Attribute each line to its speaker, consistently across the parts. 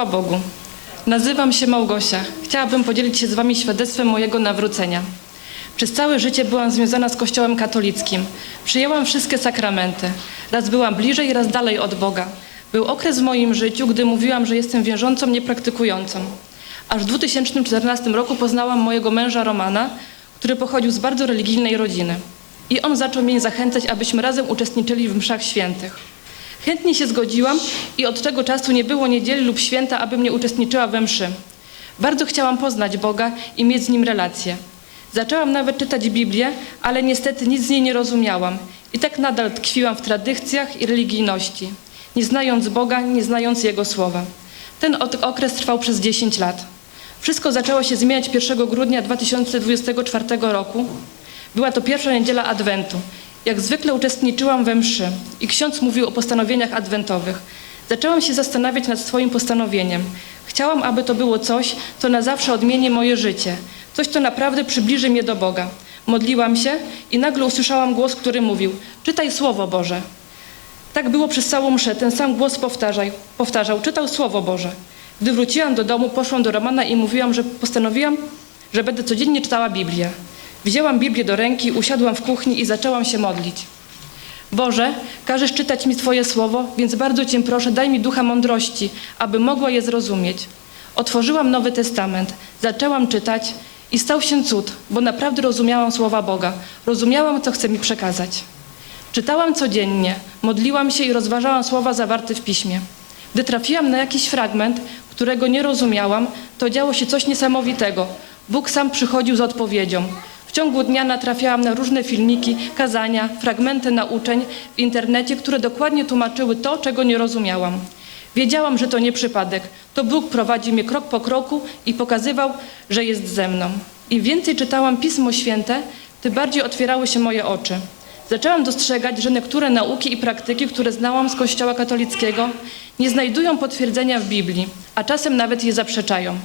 Speaker 1: Chwała Bogu. Nazywam się Małgosia. Chciałabym podzielić się z Wami świadectwem mojego nawrócenia. Przez całe życie byłam związana z Kościołem katolickim. Przyjęłam wszystkie sakramenty. Raz byłam bliżej, raz dalej od Boga. Był okres w moim życiu, gdy mówiłam, że jestem wierzącą, niepraktykującą. Aż w 2014 roku poznałam mojego męża Romana, który pochodził z bardzo religijnej rodziny. I on zaczął mnie zachęcać, abyśmy razem uczestniczyli w mszach świętych. Chętnie się zgodziłam i od tego czasu nie było niedzieli lub święta, abym nie uczestniczyła we mszy. Bardzo chciałam poznać Boga i mieć z Nim relację. Zaczęłam nawet czytać Biblię, ale niestety nic z niej nie rozumiałam. I tak nadal tkwiłam w tradycjach i religijności, nie znając Boga, nie znając Jego słowa. Ten okres trwał przez 10 lat. Wszystko zaczęło się zmieniać 1 grudnia 2024 roku. Była to pierwsza niedziela Adwentu. Jak zwykle uczestniczyłam we mszy i ksiądz mówił o postanowieniach adwentowych. Zaczęłam się zastanawiać nad swoim postanowieniem. Chciałam, aby to było coś, co na zawsze odmieni moje życie. Coś, co naprawdę przybliży mnie do Boga. Modliłam się i nagle usłyszałam głos, który mówił: Czytaj Słowo Boże. Tak było przez całą mszę. Ten sam głos powtarzaj, powtarzał, czytał Słowo Boże. Gdy wróciłam do domu, poszłam do Romana i mówiłam, że postanowiłam, że będę codziennie czytała Biblię. Wzięłam Biblię do ręki, usiadłam w kuchni i zaczęłam się modlić. Boże, każesz czytać mi Twoje słowo, więc bardzo Cię proszę, daj mi ducha mądrości, aby mogła je zrozumieć. Otworzyłam Nowy Testament, zaczęłam czytać i stał się cud, bo naprawdę rozumiałam słowa Boga, rozumiałam, co chce mi przekazać. Czytałam codziennie, modliłam się i rozważałam słowa zawarte w piśmie. Gdy trafiłam na jakiś fragment, którego nie rozumiałam, to działo się coś niesamowitego. Bóg sam przychodził z odpowiedzią. W ciągu dnia natrafiałam na różne filmiki, kazania, fragmenty nauczeń w internecie, które dokładnie tłumaczyły to, czego nie rozumiałam. Wiedziałam, że to nie przypadek. To Bóg prowadził mnie krok po kroku i pokazywał, że jest ze mną. Im więcej czytałam Pismo Święte, tym bardziej otwierały się moje oczy. Zaczęłam dostrzegać, że niektóre nauki i praktyki, które znałam z Kościoła katolickiego, nie znajdują potwierdzenia w Biblii, a czasem nawet je zaprzeczają.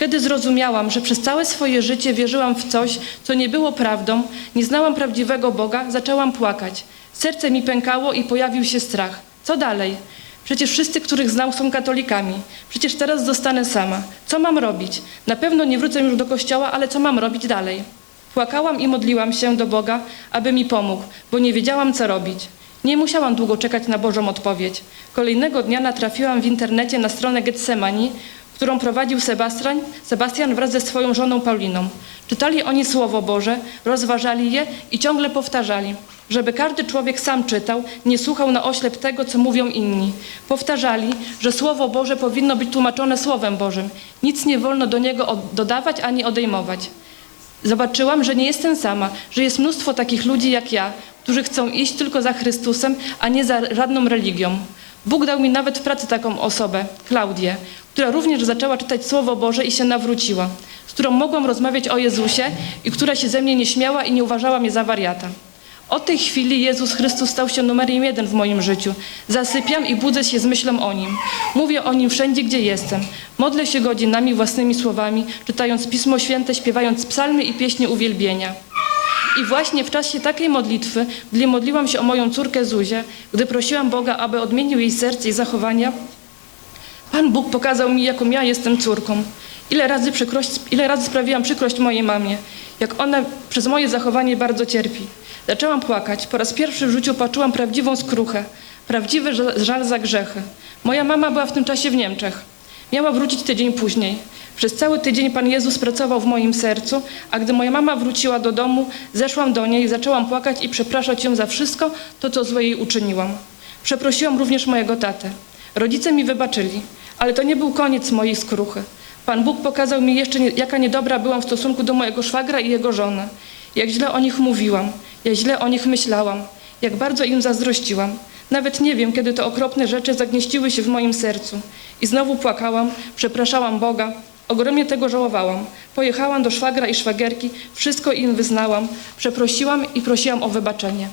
Speaker 1: Kiedy zrozumiałam, że przez całe swoje życie wierzyłam w coś, co nie było prawdą, nie znałam prawdziwego Boga, zaczęłam płakać. Serce mi pękało i pojawił się strach. Co dalej? Przecież wszyscy, których znał, są katolikami. Przecież teraz zostanę sama. Co mam robić? Na pewno nie wrócę już do kościoła, ale co mam robić dalej? Płakałam i modliłam się do Boga, aby mi pomógł, bo nie wiedziałam, co robić. Nie musiałam długo czekać na Bożą odpowiedź. Kolejnego dnia natrafiłam w internecie na stronę Getsemani, którą prowadził Sebastian, Sebastian wraz ze swoją żoną Pauliną. Czytali oni Słowo Boże, rozważali je i ciągle powtarzali, żeby każdy człowiek sam czytał, nie słuchał na oślep tego, co mówią inni. Powtarzali, że Słowo Boże powinno być tłumaczone Słowem Bożym. Nic nie wolno do niego od- dodawać ani odejmować. Zobaczyłam, że nie jestem sama, że jest mnóstwo takich ludzi jak ja, którzy chcą iść tylko za Chrystusem, a nie za żadną religią. Bóg dał mi nawet w pracy taką osobę, Klaudię, która również zaczęła czytać Słowo Boże i się nawróciła, z którą mogłam rozmawiać o Jezusie i która się ze mnie nie śmiała i nie uważała mnie za wariata. Od tej chwili Jezus Chrystus stał się numerem jeden w moim życiu. Zasypiam i budzę się z myślą o Nim. Mówię o Nim wszędzie, gdzie jestem. Modlę się godzinami własnymi słowami, czytając Pismo Święte, śpiewając psalmy i pieśnie uwielbienia. I właśnie w czasie takiej modlitwy, gdy modliłam się o moją córkę Zuzię, gdy prosiłam Boga, aby odmienił jej serce i zachowania, Pan Bóg pokazał mi, jaką ja jestem córką. Ile razy, przykrość, ile razy sprawiłam przykrość mojej mamie, jak ona przez moje zachowanie bardzo cierpi. Zaczęłam płakać. Po raz pierwszy w życiu poczułam prawdziwą skruchę, prawdziwy żal- za grzechy. Moja mama była w tym czasie w Niemczech. Miała wrócić tydzień później. Przez cały tydzień Pan Jezus pracował w moim sercu, a gdy moja mama wróciła do domu, zeszłam do niej, zaczęłam płakać i przepraszać ją za wszystko to, co złe jej uczyniłam. Przeprosiłam również mojego tatę. Rodzice mi wybaczyli, ale to nie był koniec mojej skruchy. Pan Bóg pokazał mi jeszcze, nie, jaka niedobra byłam w stosunku do mojego szwagra i jego żony. Jak źle o nich mówiłam, jak źle o nich myślałam, jak bardzo im zazdrościłam. Nawet nie wiem, kiedy te okropne rzeczy zagnieściły się w moim sercu. I znowu płakałam, przepraszałam Boga, ogromnie tego żałowałam. Pojechałam do szwagra i szwagierki, wszystko im wyznałam, przeprosiłam i prosiłam o wybaczenie.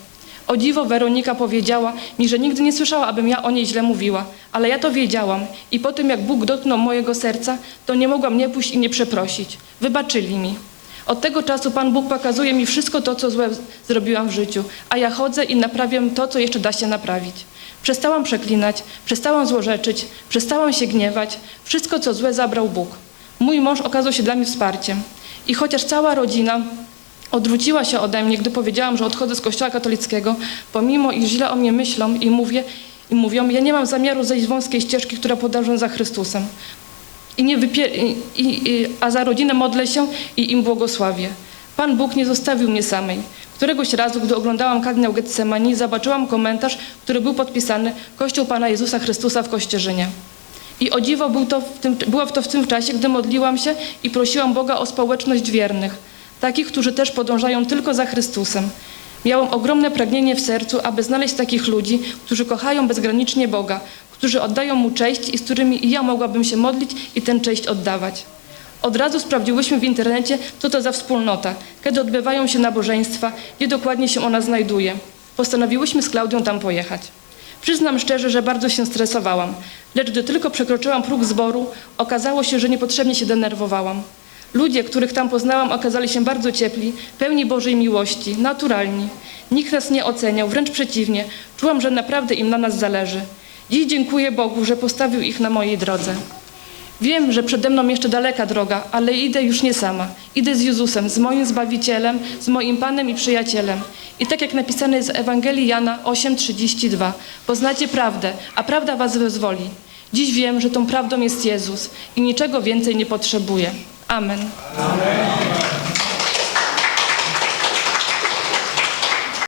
Speaker 1: O dziwo Weronika powiedziała mi, że nigdy nie słyszała, abym ja o niej źle mówiła, ale ja to wiedziałam i po tym jak Bóg dotknął mojego serca, to nie mogłam nie pójść i nie przeprosić. Wybaczyli mi. Od tego czasu Pan Bóg pokazuje mi wszystko to, co złe zrobiłam w życiu, a ja chodzę i naprawiam to, co jeszcze da się naprawić. Przestałam przeklinać, przestałam złorzeczyć, przestałam się gniewać. Wszystko, co złe, zabrał Bóg. Mój mąż okazał się dla mnie wsparciem. I chociaż cała rodzina odwróciła się ode mnie, gdy powiedziałam, że odchodzę z kościoła katolickiego, pomimo iż źle o mnie myślą i, mówię, i mówią, ja nie mam zamiaru zejść z wąskiej ścieżki, która podąża za Chrystusem. I nie i, i, a za rodzinę modlę się i im błogosławię. Pan Bóg nie zostawił mnie samej. Któregoś razu, gdy oglądałam kardynał Getsemani, zobaczyłam komentarz, który był podpisany Kościół Pana Jezusa Chrystusa w Kościerzynie. I o dziwo był to w tym, było to w tym czasie, gdy modliłam się i prosiłam Boga o społeczność wiernych, takich, którzy też podążają tylko za Chrystusem. Miałam ogromne pragnienie w sercu, aby znaleźć takich ludzi, którzy kochają bezgranicznie Boga, którzy oddają Mu cześć i z którymi i ja mogłabym się modlić i tę cześć oddawać. Od razu sprawdziłyśmy w internecie, co to za wspólnota, kiedy odbywają się nabożeństwa, gdzie dokładnie się ona znajduje. Postanowiłyśmy z Klaudią tam pojechać. Przyznam szczerze, że bardzo się stresowałam, lecz gdy tylko przekroczyłam próg zboru, okazało się, że niepotrzebnie się denerwowałam. Ludzie, których tam poznałam, okazali się bardzo ciepli, pełni Bożej miłości, naturalni. Nikt nas nie oceniał, wręcz przeciwnie. Czułam, że naprawdę im na nas zależy. Dziś dziękuję Bogu, że postawił ich na mojej drodze. Wiem, że przede mną jeszcze daleka droga, ale idę już nie sama. Idę z Jezusem, z moim Zbawicielem, z moim Panem i Przyjacielem. I tak jak napisane jest w Ewangelii Jana 8:32, poznacie prawdę, a prawda was wyzwoli. Dziś wiem, że tą prawdą jest Jezus i niczego więcej nie potrzebuję. Amen.